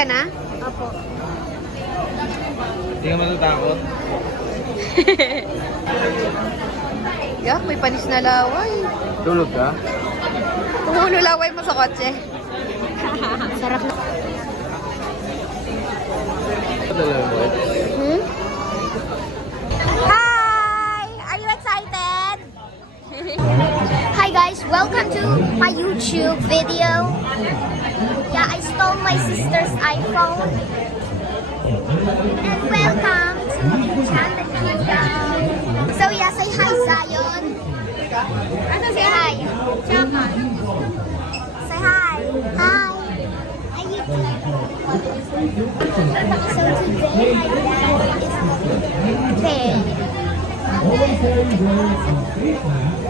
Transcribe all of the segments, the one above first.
ka na? Opo. Hindi ka matatakot? Yak, may panis na laway. Tulog ka? Tumulo laway mo sa kotse. Sarap na. Hmm? Hi! Are you excited? Hi guys, welcome to my YouTube video. Yeah, I stole my sister's iPhone. And welcome to Enchanted Kingdom. So yeah, say hi, Zion. Say hi. Say hi. Hi. Hi, YouTube. So today my dad is big.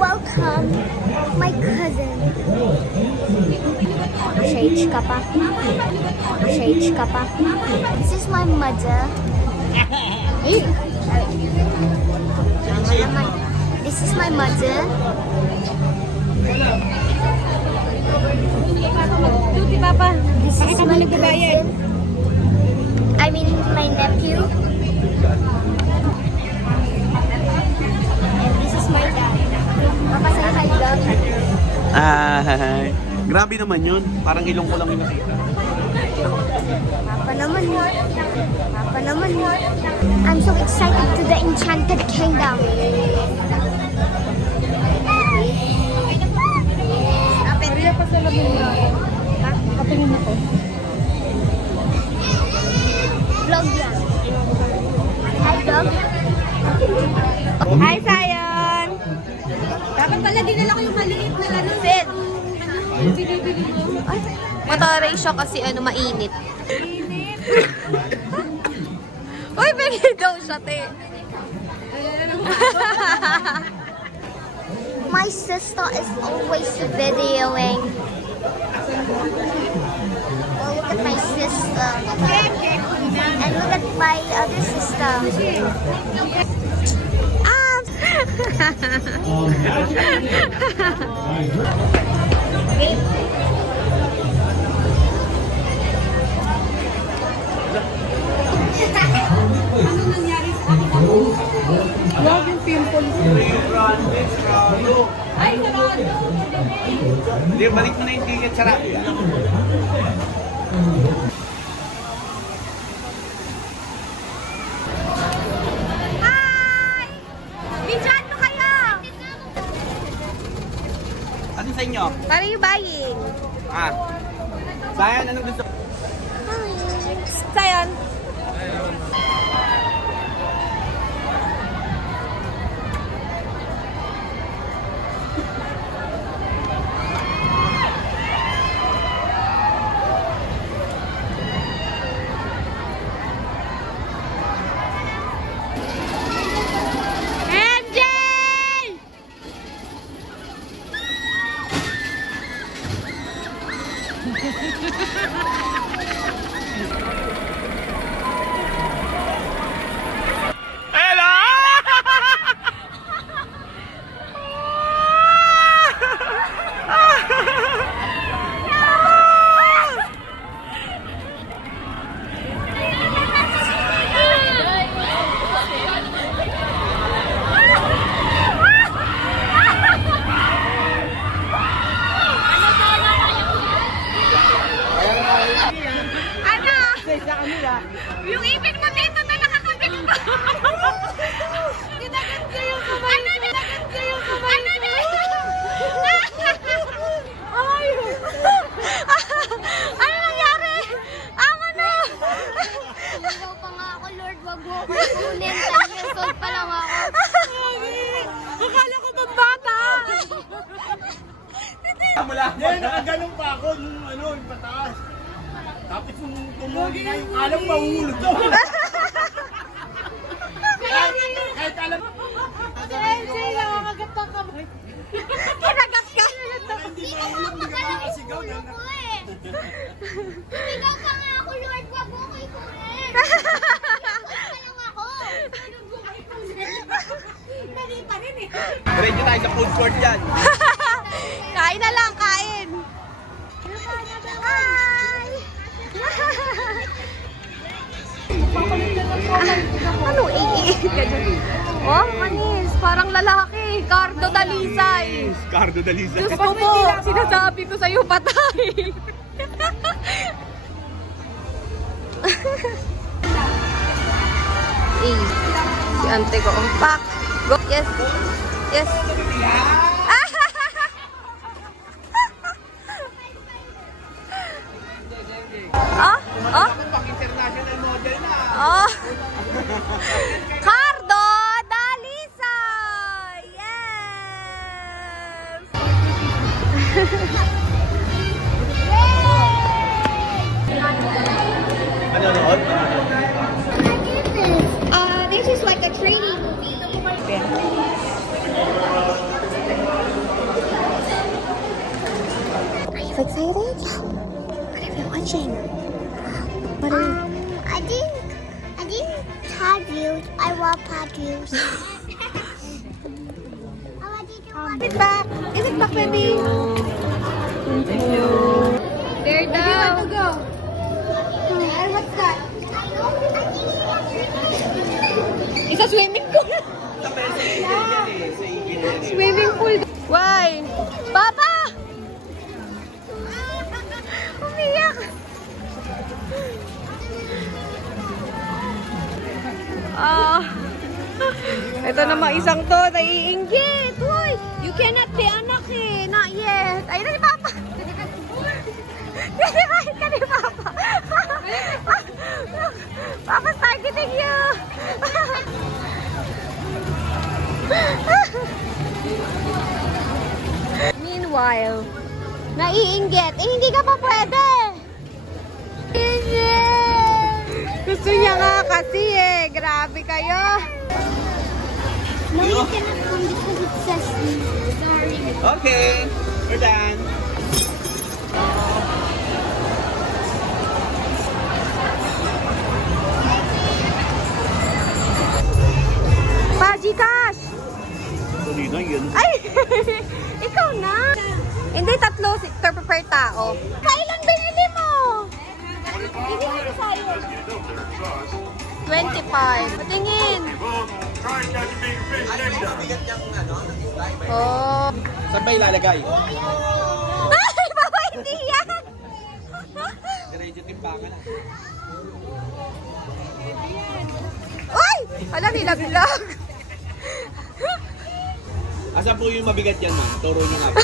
Welcome, my cousin. Shades ka pa. Shades ka pa. This is my mother. This is my mother. Duty, Papa. This is my cousin. I mean my nephew. And this is my dad. Papa, say hi, love. Ay, grabe naman yun. Parang ilong ko lang yung nakita. Papa naman. Papa naman. I'm so excited to the Enchanted Kingdom. Maria pa sa lamin mo. Ha? Katingin ako. Vlog yan. Hi, dog. Hi, Zion! Dapat pala dinala ko yung maliit na ano. Sid! Binibili mo. Mataray siya kasi mainit. Mainit? Uy, bigay daw siya, te. My sister is always videoing. Oh, look at my sister. And look at my other sister. Huwag yung pimple. Ay, sarado! Hindi, balik mo na yung ticket, sarap. Hi! Bidyan mo kayo! Ano sa inyo? Paano you buying? Ah. Bayan, anong gusto? Zion! Yung ipin mo dito na nakakabit pa. Ginagat ko yung kamay ko. Ginagat ko yung kamay ko. Ay! Ano nangyari? Ama na! Naligaw pa nga ako, Lord. Wag mo ako kunin. 10 years old pa lang ako. Akala ko bang bata. Hindi, nakaganon pa ako nung yung pataas. Tapos nung tumuloy na yung alam, mahulog daw. Kahit alam. Jay, nakakagat ang kamay. Kinagat ka. Hindi mahulog, hindi ka makakasigaw. Naligaw pa nga ako, Lord. Wag mo ako ikunin. Pa lang ako. Dali pa rin eh. Ready tayo sa food court yan. Kain na lang, kain. Hi! Ano, ganyan. Oh, manis. Parang lalaki. Cardo Dalisay. Cardo Daliza. Diyos ko po, sinasabi ko sa'yo, patay. Si ante ko. Pak. Go. Yes. Yes. Ah? Ah? International model na. Oh. Cardo Dalisay. Yes. Ano noon? This is like a training movie. Are you excited? What are you watching? What are you? I didn't tag you. I want tag you. Is it back? Is it back, baby? There daw. go? What's that? Isa swimming pool. Swimming pool. Why? Papa! Umiyak. Ito naman isang to, naiinggit. Uy, you cannot be anak eh. Not yet. Ayun na si Papa. Kahit ka ni Papa. Papa's targeting you. Meanwhile, naiinggit. Eh, hindi ka pa pwede. Gusto niya nga kasi eh. Grabe kayo. No, you cannot come because it says sorry. Okay, we're done. Paji Cash! Tuloy na yun. Ay! Ikaw na! Hindi, tatlo per tao. Kailan binili mo? Hindi ko sa'yo. 25. Patingin. Oh. Saan ba ilalagay? Ay, baka hindi yan! Diretso timbangan na. Uy! Alam, nilaglag. Asan po yung mabigat yan, ma'am? Turo nyo nga.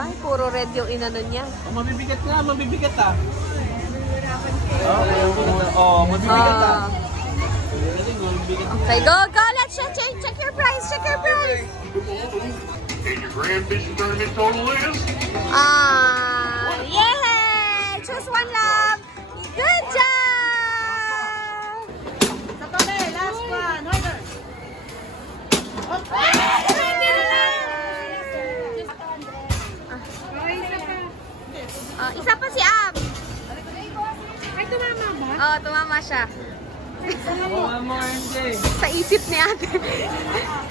Ay, puro red yung inano niya. Oh, mabibigat na, mabibigat ah. Oh, mabibigat ah. Okay, go, go. Let's check your price. Check your price. And your Grand Fishing Tournament total is? Yay! Choose one love. Good job! Last one. Order. Isa pa si Am. Ay, tumama ba? Oh, tumama siya. Sa isip ni ate.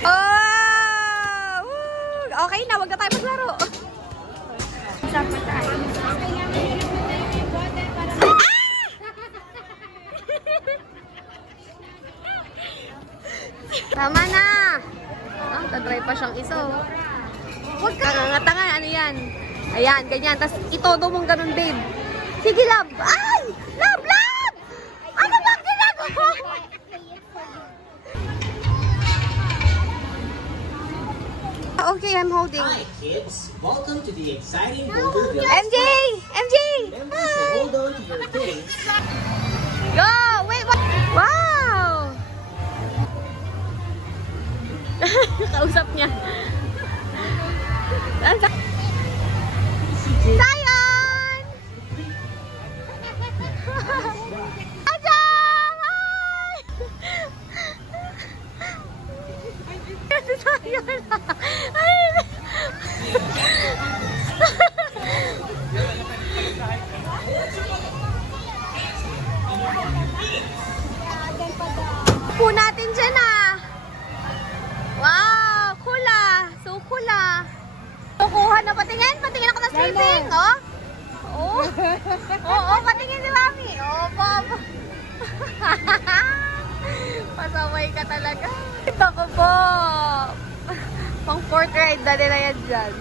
Oh! Woo! Okay na, wag na tayo maglaro. Isa pa tayo. Tama na. Tatry pa siyang isa. Oh. Huwag ka ngangatangan. Ano yan? Ayan, ganyan. Tapos itodo mong ganun, babe. Sige, love. Ay! Love, love! Ano bang ginagawa? Okay, I'm holding. Hi kids, welcome to the exciting Boulder Village. MJ! MJ! Remember to Hi! hold on to your things. Go! Wait, what? Wow! Kausap niya. Zion! Ajang! Hi! Zion! Po natin dyan ah. Wow, cool ah. So cool ah. Kukuha na. Patingin ako na sleeping, oh. Oh. Oo, patingin si Mami. Oh, Bob. Pasaway ka talaga. Ito ko, Bob. Pang fourth ride na nila yan dyan.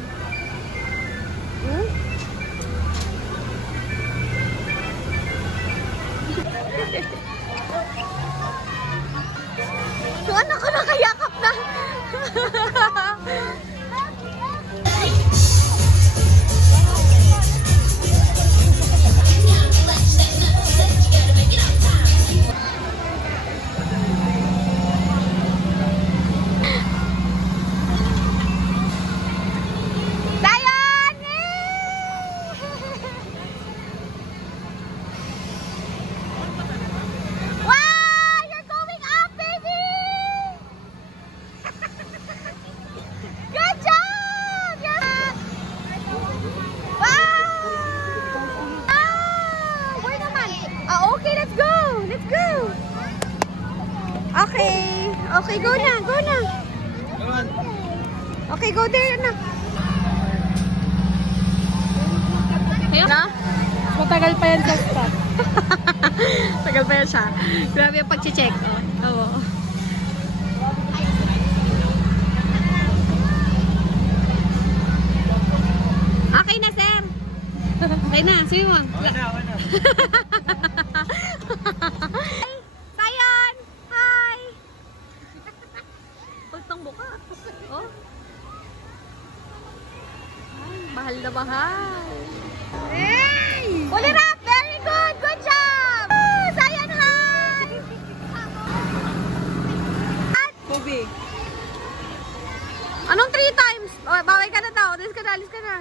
Hmm? Yung anak ko nakayakap na. Zion! Wow! You're going up, baby! Good job! You're... Wow! Ah! Where naman? Ah, okay, let's go! Let's go! Okay. Okay, go na, go na. Okay, go there na. Na? Matagal pa yan sa stop. Tagal pa yan siya. Grabe yung pag-check. Oo. Okay na, sir. Okay na, sige mo. Okay na. Sayon! Hi! Pagtang buka. Oh. Ay, mahal na mahal. Hey! Ulirap! Very good! Good job! Oh, Sayon, hi! At, Kobe. anong 3 times? Oh, baway ka na daw. Alis ka na, alis ka na.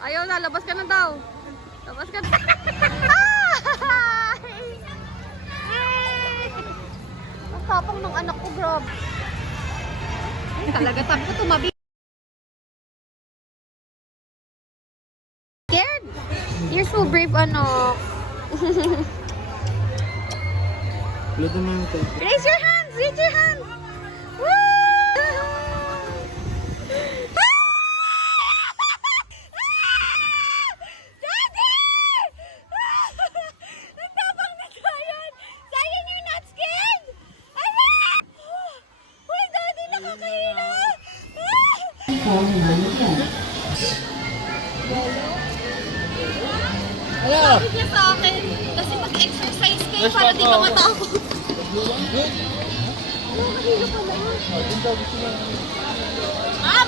Ayaw na, labas ka na daw. Labas ka na. Ang tapang ng anak ko, Grob. Talaga, sabi ko tumabi. Scared? You're so brave, anak. Raise your hands! Raise your hands! Woo! Daddy! Ang tapang na Zion! Zion, you're not scared? Uy, Daddy, nakakahila! Sabi niya sa akin, kasi mag-exercise kayo para di ka matakot. Nakakahila pala.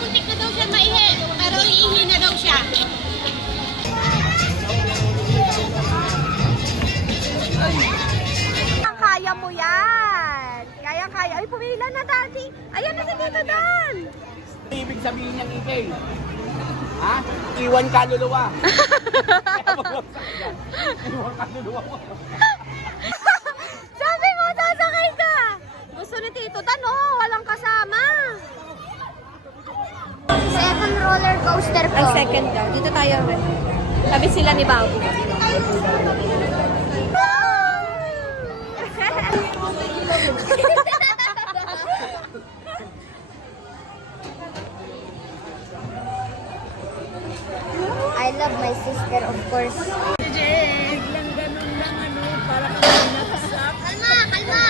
Muntik na daw siya maihi, pero iihi na daw siya. Kaya mo yan. Kaya. Ay, pumila na, Daddy. Ayan na si Tito Dan. Ibig sabihin niyang ikay. Ha? Iwan kaluluwa. Iwan kaluluwa mo. Sabi mo, sasakay ka. Gusto ni Tito Dan, oh, walang kasama. Second roller coaster ko. Ang second daw. Dito tayo. Sabi sila ni Babu. I love my sister, of course. Kalma, kalma!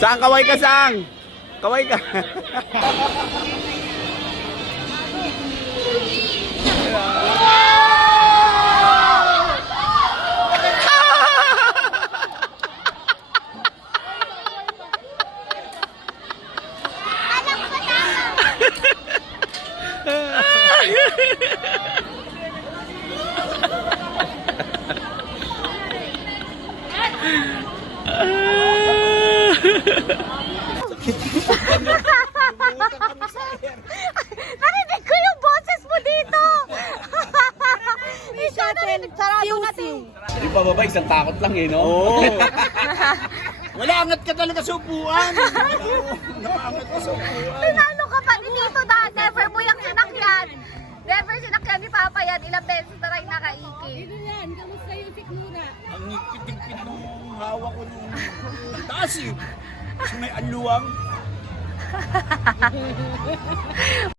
Sang, kaway ka, Sang! Kaway ka! Narinig ko yung boses mo dito. Ikaw narinig. Sarado natin. Yung pababa, isang takot lang eh, no? Oo. Wala, angat ka talaga sa upuan. Nakaangat ka sa upuan. Tinalo ka pa ni Tito Dan. Never mo yung sinakyan. Never sinakyan ni Papa yan. Ilang beses na rin nakaikip. kamusta yung sikmura? Ang higpit-higpit nung hawak ko nung taas eh. Kasi may aluwang.